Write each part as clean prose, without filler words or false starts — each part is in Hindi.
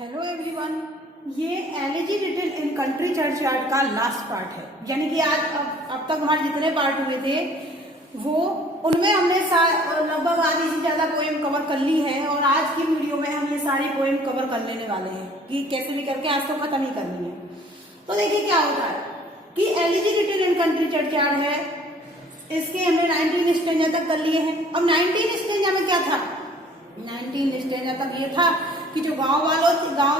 हेलो एवरीवन, ये elegy written in country churchyard का लास्ट पार्ट है। यानी कि आज अब तक हमारे जितने पार्ट हुए थे वो उनमें हमने लगभग आधी से ज्यादा पोएम कवर कर ली है और आज की वीडियो में हम ये सारी पोएम कवर कर लेने वाले हैं कि कैसे भी करके आज तो खत्म ही करनी है। तो देखिए क्या होता है कि elegy written in country churchyard है, इसके हमने 19 स्टेंजा तक कर लिए हैं। अब 19 स्टेंजा में क्या था? 19 स्टेंजा तक ये था कि जो गांव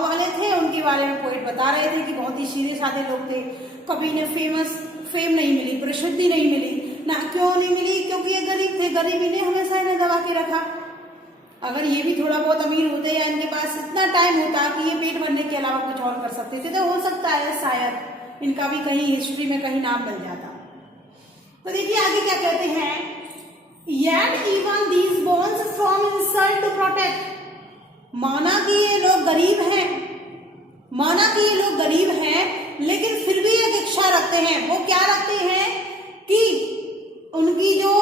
वाले थे उनके बारे में पोएट बता रहे थे कि बहुत ही सीधे साधे लोग थे, कभी इन्हें फेम नहीं मिली, प्रसिद्धि नहीं मिली ना। क्यों नहीं मिली? क्योंकि ये गरीब थे, गरीबी ने हमेशा इन्हें दबा के रखा। अगर ये भी थोड़ा बहुत अमीर होते या इनके पास इतना टाइम होता कि ये पेट भरने के अलावा कुछ और कर सकते थे तो हो सकता है शायद इनका भी कहीं हिस्ट्री में कहीं नाम मिल जाता। तो देखिए आगे क्या कहते हैं, Yet even these bonds from insult to protect, माना कि ये लोग गरीब हैं, लेकिन फिर भी एक इच्छा रखते हैं। वो क्या रखते हैं कि उनकी जो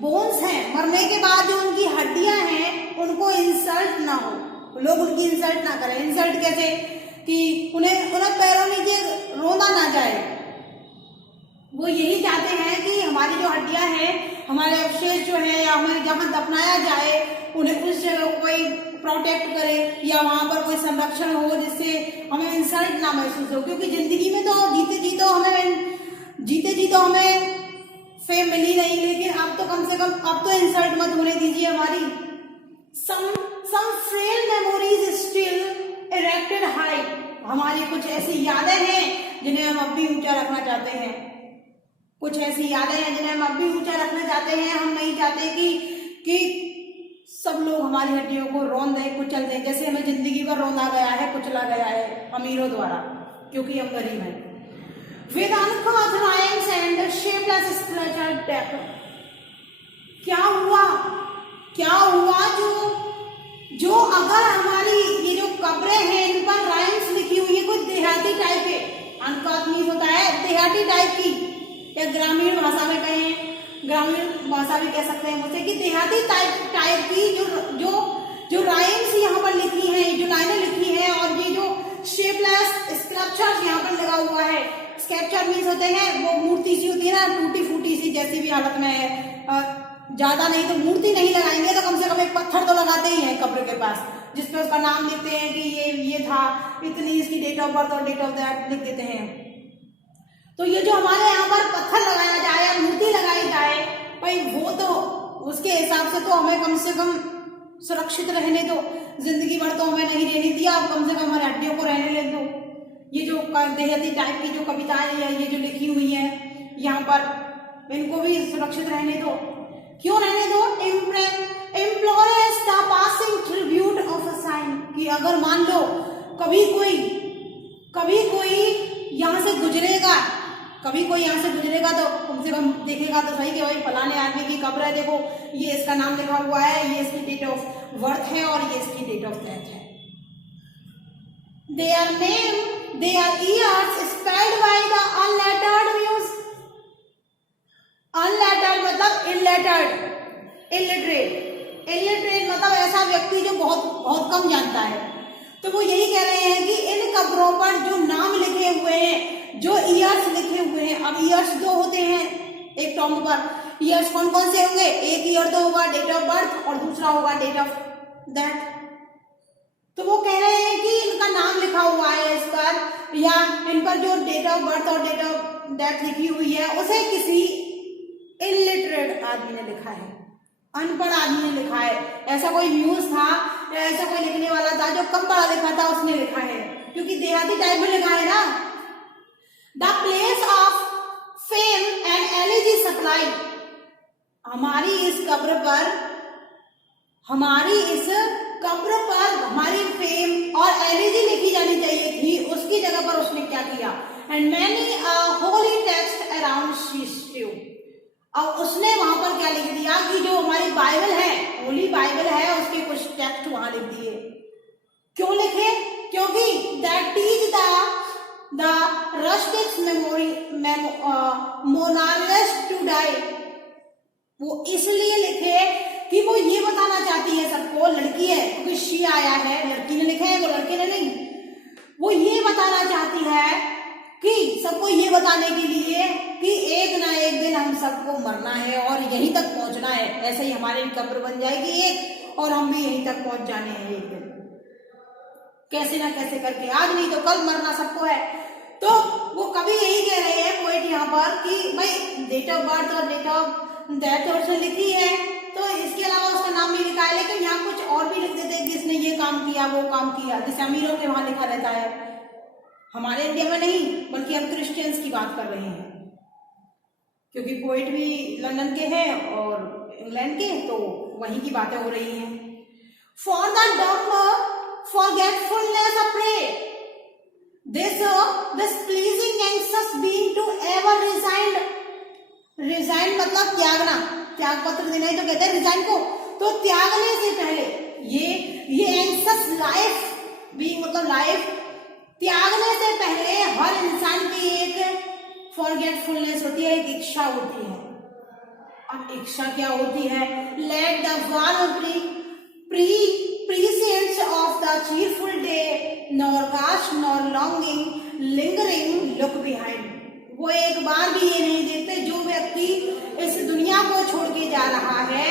बोन्स हैं, मरने के बाद जो उनकी हड्डियां हैं उनको इंसल्ट ना हो, लोग उनकी इंसल्ट ना करें। इंसल्ट कैसे? कि उन्हें पैरों नीचे रोना ना जाए। वो यही चाहते हैं कि हमारी जो हड्डियां हैं, हमारे अवशेष जो है या हमें जहां दफनाया जाए उन्हें उस जगह को कोई प्रोटेक्ट करे या वहां पर कोई संरक्षण हो जिससे हमें इंसल्ट ना महसूस हो। क्योंकि जिंदगी में तो जीते जी तो हमें फेम मिली नहीं, लेकिन अब तो कम से कम अब तो इंसल्ट मत होने दीजिए हमारी। some frail memories still erected high, हमारी कुछ ऐसी यादें हैं जिन्हें हम अब भी ऊंचा रखना चाहते हैं। कुछ ऐसी यादें हैं जिन्हें हम अब भी ऊंचा रखना चाहते हैं। हम नहीं चाहते कि सब लोग हमारी हड्डियों को रौंद दें, कुचल दें, जैसे हमें जिंदगी भर रौंदा गया है, कुचला गया है अमीरों द्वारा, क्योंकि हम गरीब हैं। With uncouth rhymes and shapeless sculptured deck, क्या हुआ जो अगर हमारी ये जो कब्रें हैं इन पर राइम्स लिखी हुई है, कुछ देहाती टाइप के, अनकौथ मीन्स होता है देहाती टाइप की, या ग्रामीण भाषा में कहें, ग्रामीण भाषा भी कह सकते हैं मुझसे, कि देहाती टाइप की जो राइम्स यहाँ पर लिखी हैं, जो लाइनें लिखी हैं, और ये जो शेपलेस स्कल्पचर्स यहाँ पर लगा हुआ है। स्कल्पचर मीन्स होते हैं वो मूर्ति सी होती है ना, टूटी फूटी सी, जैसी भी हालत में है। ज्यादा नहीं तो मूर्ति नहीं लगाएंगे तो कम से कम एक पत्थर तो लगाते ही हैं कब्र के पास, जिसपे उसका नाम लिखते हैं कि ये था, इतनी इसकी डेट ऑफ बर्थ और डेट ऑफ डेथ लिख देते हैं। तो ये जो हमारे यहाँ पर पत्थर लगाया जाए या मूर्ति लगाई जाए, भाई वो तो उसके हिसाब से तो हमें कम से कम सुरक्षित रहने दो। जिंदगी भर तो हमें नहीं रहने दिया, अब कम से कम हमारे हड्डियों को रहने ले दो। ये जो देहाती टाइप की जो कविताएं या ये जो लिखी हुई है यहाँ पर, इनको भी सुरक्षित रहने दो। क्यों रहने दो? Implores the passing tribute of a sign, कि अगर मान लो कभी कोई यहाँ से गुजरेगा, तो कम से कम देखेगा तो सही कि भाई फलाने आदमी की कब्र है, देखो ये इसका नाम लिखा हुआ है, ये इसकी डेट ऑफ बर्थ है और ये इसकी डेट ऑफ डेथ है। Their ears spelled by the unlettered muse. Unlettered मतलब illiterate मतलब ऐसा व्यक्ति जो बहुत कम जानता है। तो वो यही कह रहे हैं कि इन कब्रों पर जो नाम लिखे हुए हैं, जो ईयर्स लिखे हुए हैं, अब ईयर्स दो होते हैं एक टॉम्ब पर। ईयर्स कौन कौन से होंगे? एक ईयर तो होगा डेट ऑफ बर्थ और दूसरा होगा डेट ऑफ डेथ। तो वो कह रहे हैं कि इनका नाम लिखा हुआ है इस पर, या इन पर जो डेट ऑफ बर्थ और डेट ऑफ डेथ लिखी हुई है उसे किसी इलिटरेट आदमी ने लिखा है, अनपढ़ आदमी ने लिखा है। ऐसा कोई म्यूज था या ऐसा कोई लिखने वाला था जो कम पढ़ा लिखा था, उसने लिखा है, क्योंकि देहाती टाइप में लिखा है ना। The place of fame and elegy supply, हमारी इस कब्र पर हमारी फेम और एलिजी लिखी जानी चाहिए थी, उसकी जगह पर उसने क्या किया? And many holy text around she strews, अब उसने वहां पर क्या लिख दिया कि जो हमारी बाइबल है, होली बाइबल है, उसके कुछ टेक्स्ट वहां लिख दिए। क्यों लिखे? क्योंकि that teach the rustics moralist to die, वो इसलिए लिखे कि वो ये बताना चाहती है सबको, लड़की है क्योंकि शी आया है, लड़की ने लिखा है, वो लड़के ने नहीं। वो ये बताना चाहती है कि सबको ये बताने के लिए कि एक ना एक दिन हम सबको मरना है और यहीं तक पहुंचना है। ऐसे ही हमारी कब्र बन जाएगी एक, और हम भी यहीं तक पहुंच जाने हैं एक दिन, कैसे ना कैसे करके, आज नहीं तो कल मरना सबको है। तो वो कभी यही कह रहे हैं पोएट यहाँ पर कि भाई डेट ऑफ बर्थ और डेट ऑफ डेथ और से लिखी है, तो इसके अलावा उसका नाम भी लिखा है, लेकिन यहाँ कुछ और भी लिख देते हैं कि इसने ये काम किया वो काम किया, जैसे अमीरों के वहां लिखा रहता है। हमारे इंडिया में नहीं, बल्कि हम क्रिश्चियंस की बात कर रहे हैं, क्योंकि पोएट भी लंदन के हैं और इंग्लैंड के, तो वहीं की बातें हो रही हैं। For the dumb forgetfulness of prey, this pleasing anxious being to ever resign मतलब त्यागना, त्याग पत्र देना ही तो कहते हैं रिजाइन को। तो त्यागने से पहले ये एंक्सस लाइफ बीइंग मतलब लाइफ, त्यागने से पहले हर इंसान की एक फॉरगेटफुलनेस होती है, एक इच्छा होती है। अब इच्छा क्या होती है? Let the one prescience of the cheerful day, nor cash nor longing lingering look behind. वो एक बार भी ये नहीं देखते, जो व्यक्ति इस दुनिया को छोड़ के जा रहा है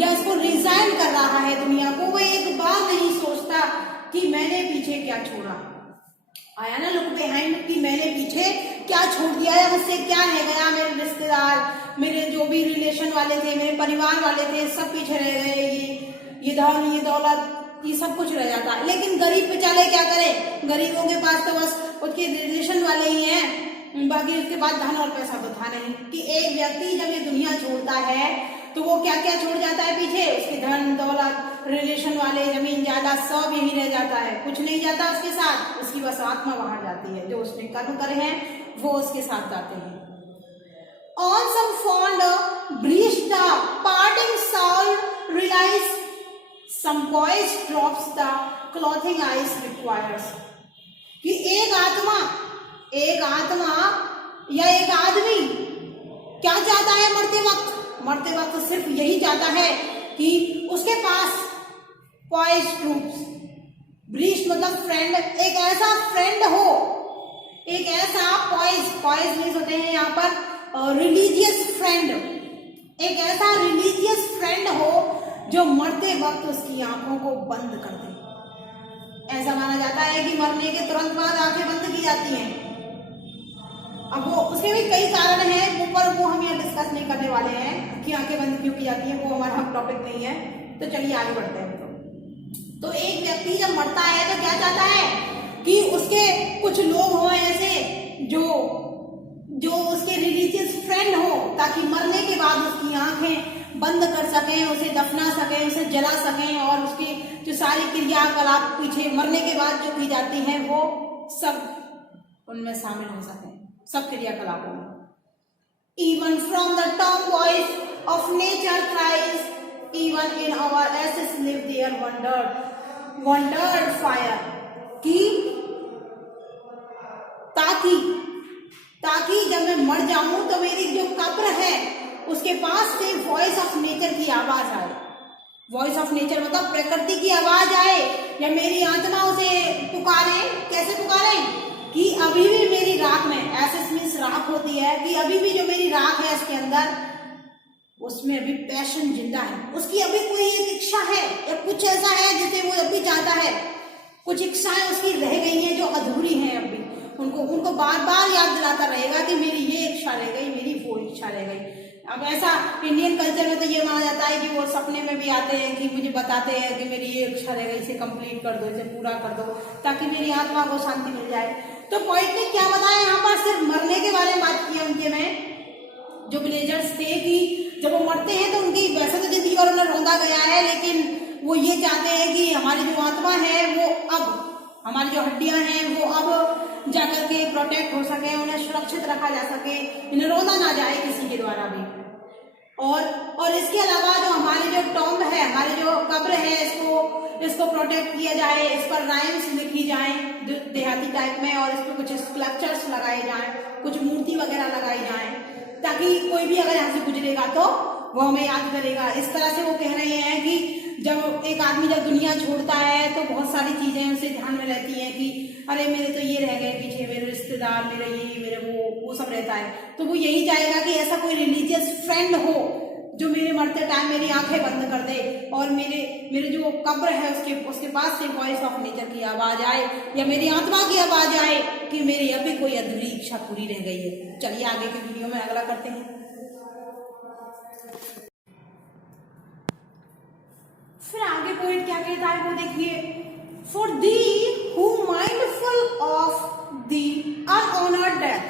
या इसको रिजाइन कर रहा है दुनिया को, वो एक बार नहीं सोचता कि मैंने पीछे क्या छोड़ा। आया ना लुक बिहाइंड, कि मैंने पीछे क्या छोड़ दिया है, मुझसे क्या रह गया, मेरे रिश्तेदार, मेरे जो भी रिलेशन वाले थे, मेरे परिवार वाले थे, सब पीछे रह गए, ये धन ये दौलत ये सब कुछ रह जाता है। लेकिन गरीब बेचारे क्या करें, गरीबों के पास तो बस उसके रिलेशन वाले ही हैं, बाकी उसके पास धन और पैसा तो था नहीं। कि एक व्यक्ति जब ये दुनिया छोड़ता है तो वो क्या क्या छोड़ जाता है पीछे, उसके धन दौलत, रिलेशन वाले, जमीन जायदाद, सब यही रह जाता है, कुछ नहीं जाता उसके साथ, उसकी बस आत्मा बाहर जाती है। जो उसने कर्म करे हैं वो उसके साथ जाते हैं। On some fond breeze the parting soul realize some boys drops the clothing ice requires, कि एक आत्मा या एक आदमी क्या चाहता है मरते वक्त सिर्फ यही चाहता है कि उसके पास पॉइज ट्रूप्स, ब्रीश मतलब फ्रेंड, एक ऐसा फ्रेंड हो, एक ऐसा पॉइज मीन्स होते हैं यहाँ पर रिलीजियस फ्रेंड, एक ऐसा रिलीजियस फ्रेंड हो जो मरते वक्त उसकी आंखों को बंद कर दे। ऐसा माना जाता है कि मरने के तुरंत बाद आंखें बंद की जाती हैं। अब वो उसके भी कई कारण हैं, ऊपर वो हम यहाँ डिस्कस नहीं करने वाले हैं कि आंखें बंद क्यों की जाती हैं, वो हमारा टॉपिक नहीं है। तो चलिए आगे बढ़ते हैं। तो एक व्यक्ति जब मरता है तो क्या चाहता है कि उसके कुछ लोग हों ऐसे जो उसके रिलीजियस फ्रेंड हो, ताकि मरने के बाद उसकी आंखें बंद कर सकें, उसे दफना सकें, उसे जला सकें, और उसकी जो सारी क्रियाकलाप पीछे मरने के बाद जो की जाती हैं वो सब उनमें शामिल हो सकें, सब क्रियाकलापों में। Even from the tomb voice of nature cries, even in our ashes live their wondered fire, कि ताकि जब मैं मर जाऊं तो मेरी जो कब्र है उसके पास से वॉइस ऑफ नेचर की आवाज आए। वॉइस ऑफ नेचर मतलब प्रकृति की आवाज आए, या मेरी आत्मा उसे पुकारे। कैसे पुकारे? कि अभी भी मेरी राख में, एसेस मींस राख होती है, कि अभी भी जो मेरी राख है उसके अंदर, उसमें अभी पैशन जिंदा है, उसकी अभी कोई एक इच्छा है या कुछ ऐसा है जिसे वो अभी चाहता है। कुछ इच्छाएं उसकी रह गई हैं जो अधूरी हैं, अभी उनको बार बार याद दिलाता रहेगा कि मेरी ये इच्छा रह गई, मेरी वो इच्छा रह गई। अब ऐसा इंडियन कल्चर में तो ये माना जाता है कि वो सपने में भी आते हैं कि मुझे बताते हैं कि मेरी ये इच्छा रह गई, इसे कंप्लीट कर दो, इसे पूरा कर दो, ताकि मेरी आत्मा को शांति मिल जाए। तो पोएट ने क्या बताया यहाँ पर? सिर्फ मरने के बारे में बात की है उनके में, जो विलेजर्स थे, कि जब वो मरते हैं तो उनकी वैसे तो जिंदगी और उन्हें रोंदा गया है, लेकिन वो ये चाहते हैं कि हमारी जो आत्मा है वो अब, हमारी जो हड्डियां हैं वो अब जाकर के प्रोटेक्ट हो सके, उन्हें सुरक्षित रखा जा सके, इन्हें रोना ना जाए किसी के द्वारा भी। और इसके अलावा जो हमारी जो टॉम्ब है, हमारी जो कब्र है, इसको प्रोटेक्ट किया जाए, इस पर राइम्स लिखी जाए देहाती टाइप में, और इस पर कुछ स्कल्पचर्स लगाए जाएं, कुछ मूर्ति वगैरह लगाई जाए, ताकि कोई भी अगर यहाँ से गुजरेगा तो वो हमें याद करेगा। इस तरह से वो कह रहे हैं कि जब एक आदमी जब दुनिया छोड़ता है तो बहुत सारी चीजें उसे ध्यान में रहती हैं कि अरे मेरे तो ये रह गए पीछे, मेरे रिश्तेदार, मेरे ये मेरे वो सब रहता है। तो वो यही चाहेगा कि ऐसा कोई रिलीजियस फ्रेंड हो जो मेरे मरते टाइम मेरी आंखें बंद कर दे और मेरे जो कब्र है उसके पास से वॉइस ऑफ नेचर की आवाज आए या मेरी आत्मा की आवाज आए कि मेरी अभी कोई अधूरी इच्छा पूरी रह गई है। चलिए आगे की वीडियो में अगला करते हैं। फिर आगे पोएट क्या कहता है वो देखिए, for thee who mindful of the unhonoured death.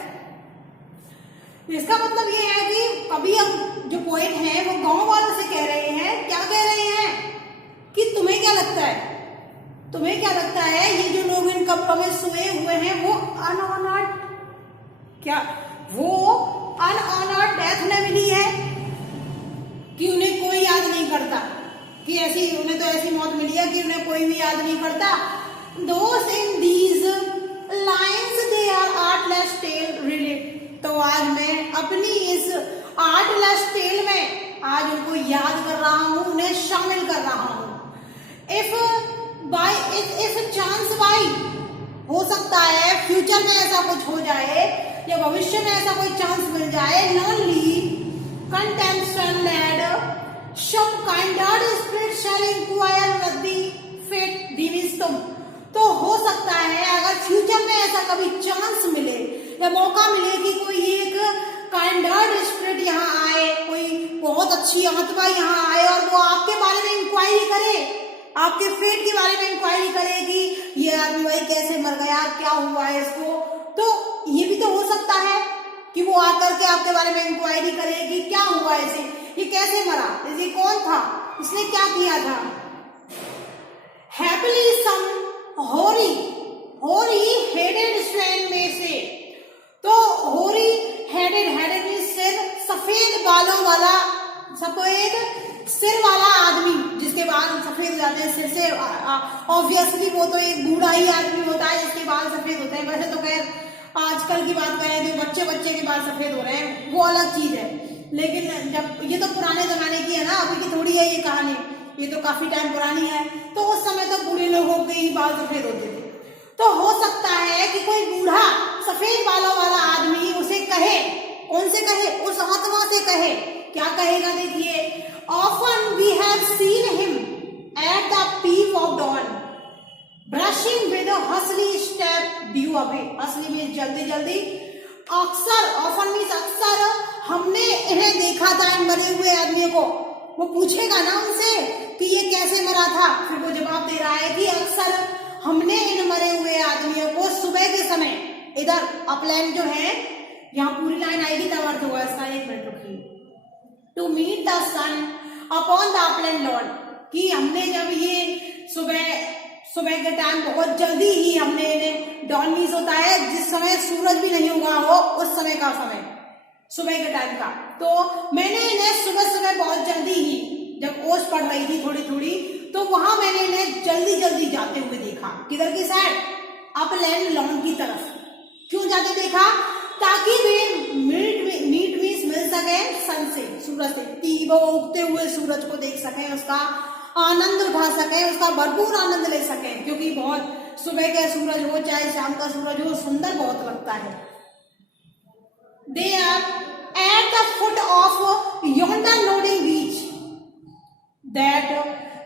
इसका मतलब ये है कि कभी अब जो पोएट हैं वो गांव वालों से कह रहे हैं, क्या कह रहे हैं कि तुम्हें क्या लगता है ये जो लोग इन कब्रों में सोए हुए हैं वो अनऑनर्ड, क्या वो अनऑनर्ड डेथ ने मिली है कि उन्हें कोई याद नहीं करता, कि ऐसी उन्हें तो ऐसी मौत मिली है कि उन्हें कोई भी याद नहीं करता। Those in these lines they are artless tale relate। तो आज मैं अपनी इस आर्टलेस टेल में आज उनको याद कर रहा हूँ, उन्हें शामिल कर रहा हूँ। if chance by, हो सकता है फ्यूचर में ऐसा कुछ हो जाए या भविष्य में ऐसा कोई चांस मिल जाए, lonely contention led some kindred spirit shall inquire with the fate divistum। तो हो सकता है अगर फ्यूचर में ऐसा कभी चांस मिले या मौका मिले कि कोई एक काइंडर्ड स्पिरिट यहाँ आए, कोई बहुत अच्छी आत्मा यहाँ आए और वो आपके बारे में इंक्वायरी करे, आपके फेट के बारे में इंक्वायरी करे कि ये आदमी भाई कैसे मर गया, क्या हुआ है इसको, तो ये भी तो हो सकता है कि वो आकर के आपके बारे में इंक्वायरी करे कि क्या हुआ इसे, ये कैसे मरा, ये कौन था, इसने क्या किया था। हैप्पीली सम होरी हेडेड स्ट्रेन में से, तो होरी हेडेड मींस सिर, सफेद बालों वाला, सफेद सिर वाला आदमी जिसके बाल सफेद हो जाते हैं सिर से, ऑब्वियसली वो तो एक बूढ़ा ही आदमी होता है जिसके बाल सफेद होते हैं। वैसे तो खैर आजकल की बात करें तो बच्चे के बाल सफेद हो रहे हैं वो अलग चीज है, लेकिन जब ये तो पुराने जमाने की है ना, अभी की थोड़ी है ये कहानी, ये तो काफी टाइम पुरानी है। तो उस समय तो बूढ़े लोगों के ही बाल सफेद होते थे। तो हो सकता है कि कोई बूढ़ा सफेद बालों वाला आदमी उसे कहे, कौन से कहे, उस आत्मा से कहे, क्या कहेगा देखिए, often we have seen him at the peak of dawn brushing with a hastily step due away. हसली में जल्दी जल्दी, अक्सर, ऑफन मीन्स अक्सर, हमने इन्हें देखा था इन मरे हुए आदमियों को। वो पूछेगा ना उनसे कि ये कैसे मरा था, फिर वो जवाब दे रहा है कि अक्सर हमने इन मरे हुए आदमियों को सुबह के समय, इधर अपलैंड जो है, यहाँ पूरी लाइन आएगी तब अर्थ होगा इसका, एक मिनट रुकिए, to meet the sun upon the upland lawn, कि हमने जब ये सुबह के टाइम बहुत जल्दी ही हमने इन्हें, डॉन मीन्स होता है जिस समय सूरज भी नहीं उगा हो उस समय का समय, सुबह के टाइम का। तो मैंने इन्हें सुबह बहुत जल्दी ही, जब ओस पड़ रही थी थोड़ी थोड़ी, तो वहां मैंने इन्हें जल्दी जल्दी जाते हुए देखा। किधर की साइड, अपलैंड लॉन की तरफ। क्यों जाते देखा, ताकि वे मीट मिल सके सन से, सूरज से, कि वो उगते हुए सूरज को देख सके, उसका आनंद उठा सके, उसका भरपूर आनंद ले सके, क्योंकि बहुत सुबह का सूरज हो चाहे शाम का सूरज हो, सुंदर बहुत लगता है। They are at the foot of yonder loading beach that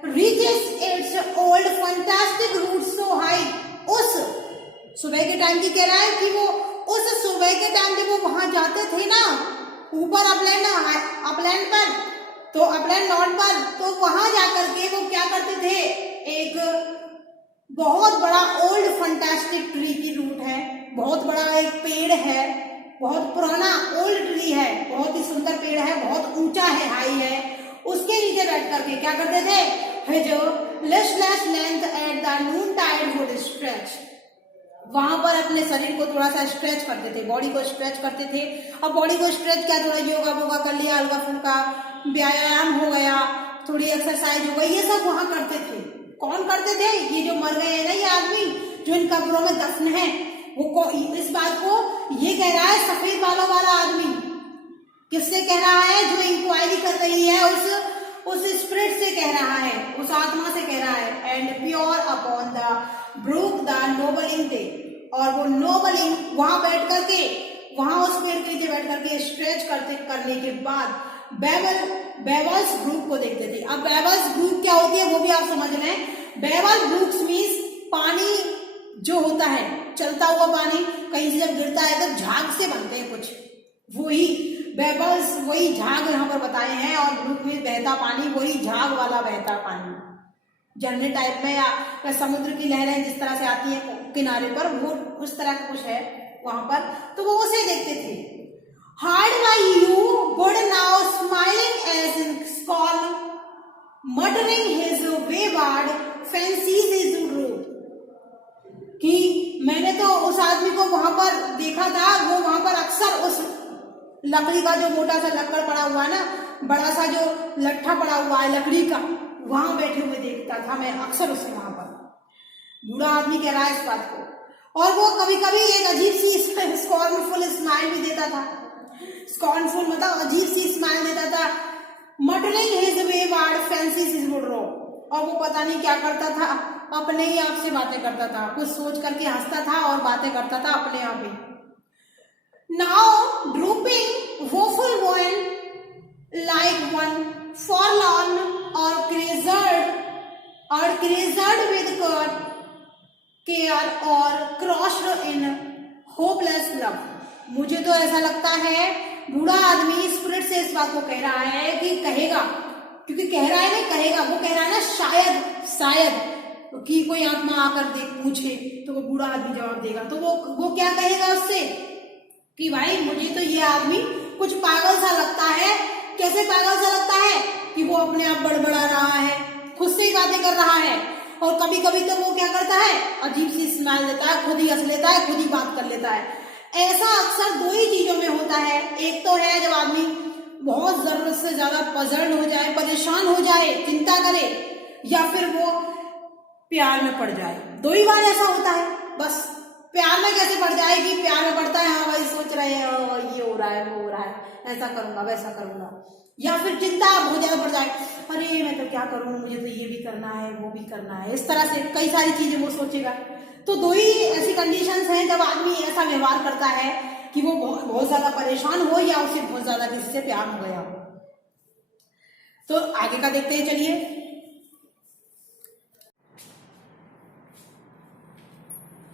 reaches its old fantastic roots so high। उस सुबह के टाइम की कह रहा है कि वो उस सुबह के टाइम जब वो वहां जाते थे ना ऊपर अपलैंड पर, तो अपलैंड लॉन पर, तो वहां जाकर के वो क्या करते थे, एक बहुत बड़ा ओल्ड फंटास्टिक ट्री की रूट है, बहुत बड़ा एक पेड़ है, बहुत पुराना ओल्ड ट्री है, बहुत ही सुंदर पेड़ है, बहुत ऊंचा है, हाई है, उसके नीचे बैठ करके क्या करते थे, his listless length at the noontide would stretch, वहां पर अपने शरीर को थोड़ा सा स्ट्रेच करते थे, बॉडी को स्ट्रेच करते थे। अब बॉडी को स्ट्रेच क्या, थोड़ा योगा वोगा कर लिया, हल्का फुल्का व्यायाम हो गया, थोड़ी एक्सरसाइज हो गई, ये सब वहां करते थे। कौन करते थे, ये जो मर गए हैं ना ये आदमी जो इन कब्रों में दफन है, वो इस बात को ये कह रहा है, सफेद बालों वाला आदमी किससे कह रहा है, जो इंक्वायरी कर रही है उस स्पिरिट से कह रहा है, उस आत्मा से कह रहा है, and pore upon the brook the नोबलिंग डे, और वो नोबलिंग वहां बैठ करके, वहां उस पेड़ के नीचे बैठ करके स्ट्रेच करने के बाद बेवल्स ब्रूक को देखते थे। अब बेवल्स ब्रूक क्या होती है वो भी आप समझ लें। बेवल ब्रूक्स मीन्स पानी जो होता है, चलता हुआ पानी कहीं से जब गिरता है तो झाग से बनते हैं कुछ, वही बेबल्स, वही झाग यहाँ पर बताए हैं। और ब्रूक में बहता पानी, वही झाग वाला बहता पानी, झरने टाइप में, या समुद्र की लहरें जिस तरह से आती है किनारे पर, वो उस तरह का कुछ है वहां पर। तो वो उसे देखते थे। Hard by you wood now smiling as scorn muttering his wayward fancies is root, कि मैंने तो उस आदमी को वहां पर देखा था, वो वहां पर अक्सर उस लकड़ी का जो मोटा सा लक्कड़ पड़ा हुआ है ना, बड़ा सा जो लट्ठा पड़ा हुआ है लकड़ी का, वहां बैठे हुए देखता था मैं अक्सर उसे वहां पर। बूढ़ा आदमी कह रहा है इस बात को। और वो कभी कभी एक अजीब सी स्कॉर्नफुल स्माइल भी देता था। स्कॉर्नफुल मतलब अजीब सी स्माइल देता था। Muttering his wayward fancies his would rove, और वो पता नहीं क्या करता था, अपने ही आप से बातें करता था, कुछ सोच करके हंसता था और बातें करता था अपने आप ही। Now drooping woeful wan like one forlorn or crazed with care or crossed in hopeless love. मुझे तो ऐसा लगता है बूढ़ा आदमी स्पिरिट से इस बात को कह रहा है कि कहेगा, क्योंकि कह रहा है नहीं कहेगा, वो कह रहा है ना शायद कि कोई आत्मा आकर पूछे तो वो बूढ़ा आदमी जवाब देगा। तो वो क्या कहेगा उससे कि भाई मुझे तो ये आदमी कुछ पागल सा लगता है। कैसे पागल सा लगता है कि वो अपने आप बड़बड़ा रहा है, खुद से ही बातें कर रहा है, और कभी कभी तो वो क्या करता है, अजीब सी स्माइल देता है, खुद ही हंस लेता है, खुद ही बात कर लेता है। ऐसा अक्सर दो ही चीजों में होता है। एक तो है जब आदमी बहुत जरूरत से ज्यादा पजल हो जाए, परेशान हो जाए, चिंता करे, या फिर वो प्यार में पड़ जाए। दो ही बार ऐसा होता है बस। प्यार में कैसे पड़ जाएगी, प्यार में पड़ता है, हाँ भाई सोच रहे हैं ये हो रहा है वो हो रहा है, ऐसा करूंगा वैसा करूंगा, या फिर चिंता बहुत ज्यादा पड़ जाए, अरे मैं तो क्या करूं, मुझे तो ये भी करना है वो भी करना है, इस तरह से कई सारी चीजें वो सोचेगा। तो दो ही ऐसी कंडीशंस हैं जब आदमी ऐसा व्यवहार करता है कि वो बहुत ज्यादा परेशान हो या उसे बहुत ज्यादा किसी से प्यार हो गया हो। तो आगे का देखते हैं, चलिए।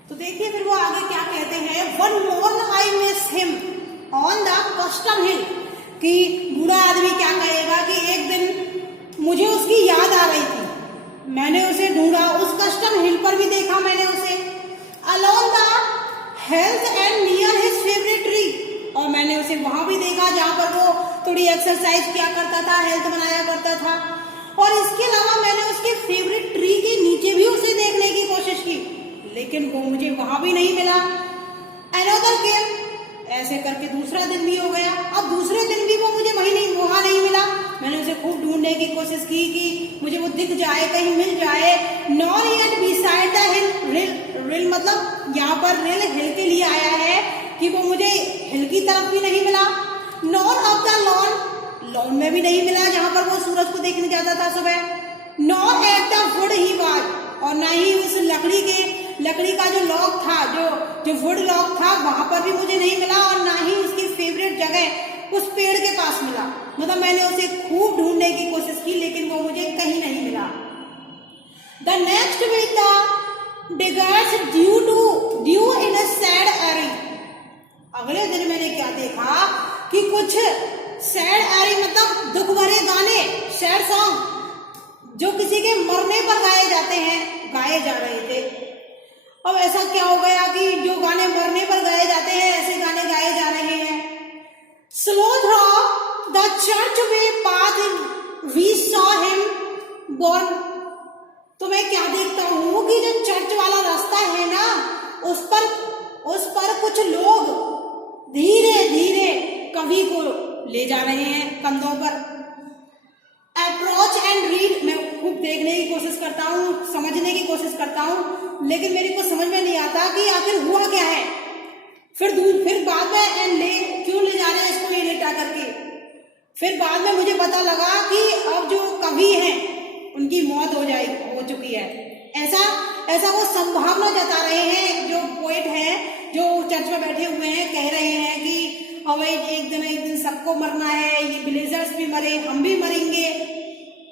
तो देखिए फिर वो आगे क्या कहते हैं। One morn I miss him on the custom hill, कि बूढ़ा आदमी क्या कहेगा कि एक दिन मुझे उसकी याद आ रही थी, मैंने उसे ढूंढा, उस कस्टम हिल पर भी देखा मैंने उसे, alone the health and near his favourite tree, और मैंने उसे वहां भी देखा जहां पर वो थोड़ी एक्सरसाइज किया करता था, हेल्थ बनाया करता था। और इसके अलावा मैंने उसके फेवरेट ट्री के नीचे भी उसे देखने की कोशिश की, लेकिन वो मुझे वहां भी नहीं मिला। अनदर केम, ऐसे करके दूसरा दिन भी हो गया। अब दूसरे दिन भी वो मुझे वहां नहीं मिला। मैंने उसे खूब ढूंढने की कोशिश की कि मुझे वो दिख जाए, कहीं मिल जाए। Nor yet beside the hill, rill मतलब यहाँ पर रिल हिल के लिए आया है कि वो मुझे हिल की तरफ भी नहीं मिला। Nor of the lawn, lawn में भी नहीं मिला जहां पर वो सूरज को देखने जाता था सुबह। Nor at the would he was, और ना ही उस लकड़ी का जो लॉक था, जो वुड लॉक था, वहां पर भी मुझे नहीं मिला, और ना ही उसकी फेवरेट जगह उस पेड़ के पास मिला। मतलब मैंने उसे खूब ढूंढने की कोशिश की, लेकिन वो मुझे कहीं नहीं मिला। The next week the dirges due in a sad array, अगले दिन मैंने क्या देखा कि कुछ सैड एरी मतलब दुख भरे गाने, सैड सॉन्ग जो किसी के मरने पर गाए जाते हैं, गाए जा रहे थे। अब ऐसा क्या हो गया कि जो गाने मरने पर गाए जाते हैं ऐसे गाने गाए जा रहे हैं। Slow through the church way path we saw him borne, तो मैं क्या देखता हूं कि जो चर्च वाला रास्ता है ना, उस पर कुछ लोग धीरे धीरे कवि को ले जा रहे हैं कंधों पर। अप्रोच एंड रीड, मैं खूब देखने की कोशिश करता हूँ, समझने की कोशिश करता हूँ, लेकिन मेरे को समझ में नहीं आता कि आखिर हुआ क्या है। फिर बाद में क्यों ले जा रहे हैं इसको ये लेटा करके। फिर बाद में मुझे पता लगा कि अब जो कवि हैं उनकी मौत हो चुकी है। ऐसा वो संभावना जता रहे हैं जो पोएट हैं, जो चर्च में बैठे हुए हैं, कह रहे हैं कि अब एक दिन सबको मरना है, ये विलेजर्स भी मरे, हम भी मरेंगे।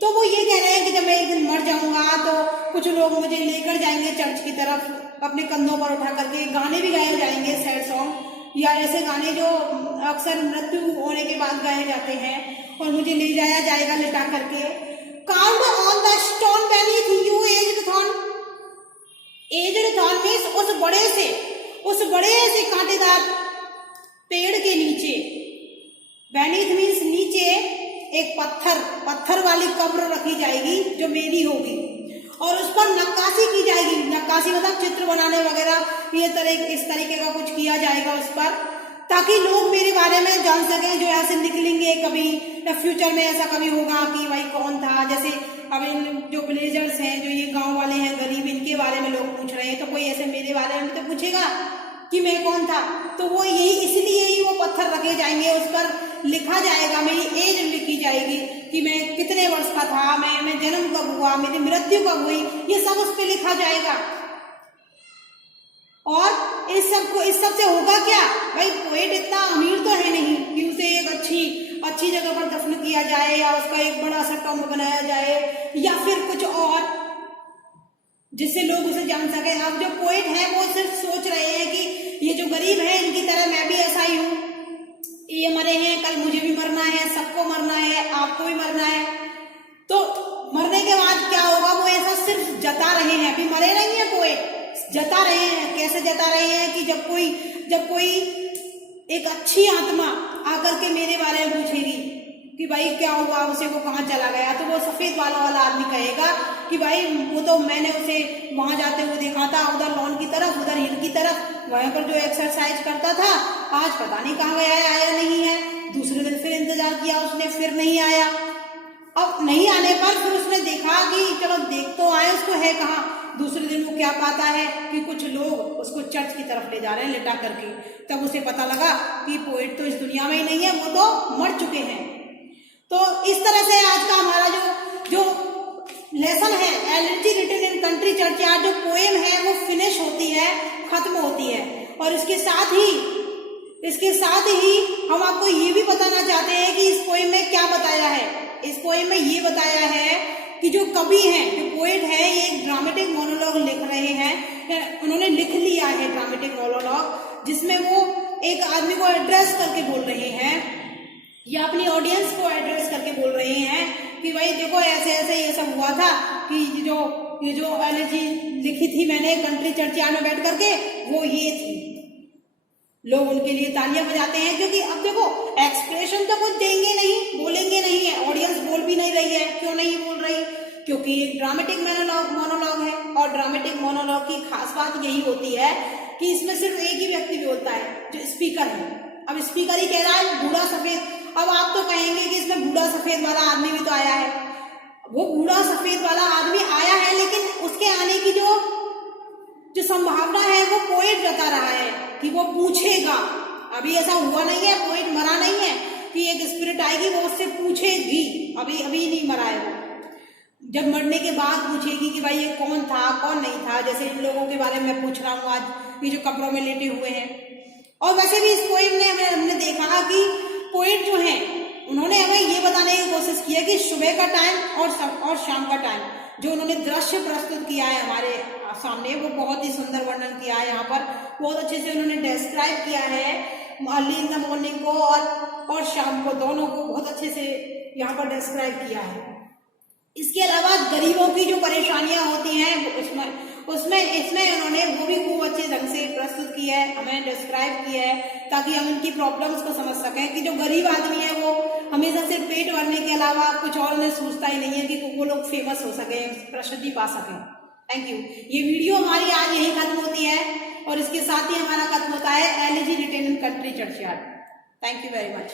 तो वो ये कह रहे हैं कि जब मैं एक दिन मर जाऊंगा तो कुछ लोग मुझे लेकर जाएंगे चर्च की तरफ, अपने कंधों पर उठा करके, गाने भी गाए जाएंगे, सैड सॉन्ग या ऐसे गाने जो अक्सर मृत्यु होने के बाद गाए जाते हैं, और मुझे ले जाया जाएगा लिटा करके। Carved on the stone beneath you aged thorn. Aged thorn means उस बड़े से कांटेदार पेड़ के नीचे, बेनीथ मींस नीचे, एक पत्थर वाली कब्र रखी जाएगी जो मेरी होगी, और उस पर नक्काशी की जाएगी। नक्काशी मतलब चित्र बनाने वगैरह, इस तरीके का कुछ किया जाएगा उस पर, ताकि लोग मेरे बारे में जान सकें जो यहाँ से निकलेंगे कभी, या फ्यूचर में ऐसा कभी होगा कि भाई कौन था। जैसे अब इन जो विलेजर्स हैं, जो ये गांव वाले हैं, गरीब, इनके बारे में लोग पूछ रहे हैं, तो कोई ऐसे मेरे बारे में तो पूछेगा कि मैं कौन था। तो वो यही, इसलिए ही वो पत्थर रखे जाएंगे, उस पर लिखा जाएगा, मेरी एज लिखी जाएगी कि मैं कितने वर्ष का था, मैं जन्म कब हुआ, मेरी मृत्यु कब हुई, ये सब उस पर लिखा जाएगा। और इस सब से होगा क्या? भाई पोएट इतना अमीर तो है नहीं कि उसे एक अच्छी जगह पर दफन किया जाए, या उसका एक बड़ा सा टॉम्ब बनाया जाए, या फिर कुछ और जिससे लोग उसे जान सके। अब जो पोएट है वो सिर्फ सोच रहे हैं कि ये जो गरीब है इनकी तरह मैं भी ऐसा ही हूँ, ये मरे हैं, कल मुझे भी मरना है, सबको मरना है, आपको भी मरना है। तो मरने के बाद क्या होगा, वो ऐसा सिर्फ जता रहे हैं, अभी मरे नहीं है पोएट, जता रहे हैं। कैसे जता रहे हैं कि जब कोई एक अच्छी आत्मा आकर के मेरे बारे में पूछेगी कि भाई क्या हुआ, उसे वो कहाँ चला गया, तो वो सफेद वाला आदमी कहेगा कि भाई वो तो मैंने उसे वहां जाते हुए देखा था, उधर लॉन की तरफ, उधर हिल की तरफ, वहां पर जो एक्सरसाइज करता था, आज पता नहीं कहाँ गया है, आया नहीं है। दूसरे दिन फिर इंतजार किया उसने, फिर नहीं आया। अब नहीं आने पर फिर उसने देखा कि चलो देख तो आए, उसको है कहाँ। दूसरे दिन वो क्या पाता है कि कुछ लोग उसको चर्च की तरफ ले जा रहे हैं लिटा करके। तब उसे पता लगा कि पोएट तो इस दुनिया में ही नहीं है, वो तो मर चुके हैं। तो इस तरह से आज का हमारा जो लेसन है, elegy written in country churchyard, जो पोएम है वो फिनिश होती है, खत्म होती है। और इसके साथ ही हम आपको ये भी बताना चाहते हैं कि इस पोएम में क्या बताया है। इस पोएम में ये बताया है कि जो कवि हैं, जो पोएट है, ये एक ड्रामेटिक मोनोलॉग लिख रहे हैं, उन्होंने लिख लिया है ड्रामेटिक मोनोलॉग, जिसमें वो एक आदमी को एड्रेस करके बोल रहे हैं, या अपनी ऑडियंस को एड्रेस करके बोल रहे हैं कि भाई देखो ऐसे ऐसे ये सब हुआ था, कि ये जो एलिजी लिखी थी मैंने कंट्री चर्चयार्ड में बैठ करके, वो ये थी। लोग उनके लिए तालियां बजाते हैं, क्योंकि अब देखो एक्सप्रेशन तो कुछ देंगे नहीं, बोलेंगे नहीं है, ऑडियंस बोल भी नहीं रही है। क्यों नहीं बोल रही? क्योंकि एक ड्रामेटिक मोनोलॉग है, और ड्रामेटिक मोनोलॉग की खास बात यही होती है कि इसमें सिर्फ एक ही व्यक्ति बोलता है, जो स्पीकर है। अब स्पीकर ही कह रहा है बूढ़ा सफेद। अब आप तो कहेंगे कि इसमें बूढ़ा सफेद वाला आदमी भी तो आया है। वो बूढ़ा सफेद वाला आदमी आया है, लेकिन उसके आने की जो संभावना है वो पोएट बता रहा है कि वो पूछेगा। अभी ऐसा हुआ नहीं है, पोएट मरा नहीं है कि एक स्पिरिट आएगी वो उससे पूछेगी। अभी नहीं मरा है वो। जब मरने के बाद पूछेगी कि भाई ये कौन था, कौन नहीं था। जैसे इन लोगों के बारे में पूछ रहा हूँ आज, ये जो कब्रों में लेटे हुए हैं। और वैसे भी इस पोएम ने हमने देखा कि पोएट जो हैं उन्होंने हमें ये बताने की कोशिश की है कि सुबह का टाइम और शाम का टाइम जो उन्होंने दृश्य प्रस्तुत किया है हमारे सामने, वो बहुत ही सुंदर वर्णन किया है। यहाँ पर बहुत अच्छे से उन्होंने डिस्क्राइब किया है अर्ली इन द मॉर्निंग को और शाम को, दोनों को बहुत अच्छे से यहाँ पर डिस्क्राइब किया है। इसके अलावा गरीबों की जो परेशानियां होती हैं इसमें उन्होंने वो भी खूब अच्छे ढंग से प्रस्तुत किया है, हमें डिस्क्राइब किया है, ताकि हम इनकी प्रॉब्लम्स को समझ सकें कि जो गरीब आदमी है वो हमेशा सिर्फ पेट भरने के अलावा कुछ और उन्हें सोचता ही नहीं है कि वो लोग फेमस हो सके, प्रसिद्धि पा सकें। Thank you. ये वीडियो हमारी आज यही खत्म होती है, और इसके साथ ही हमारा खत्म होता है elegy written in country churchyard. Thank you very much.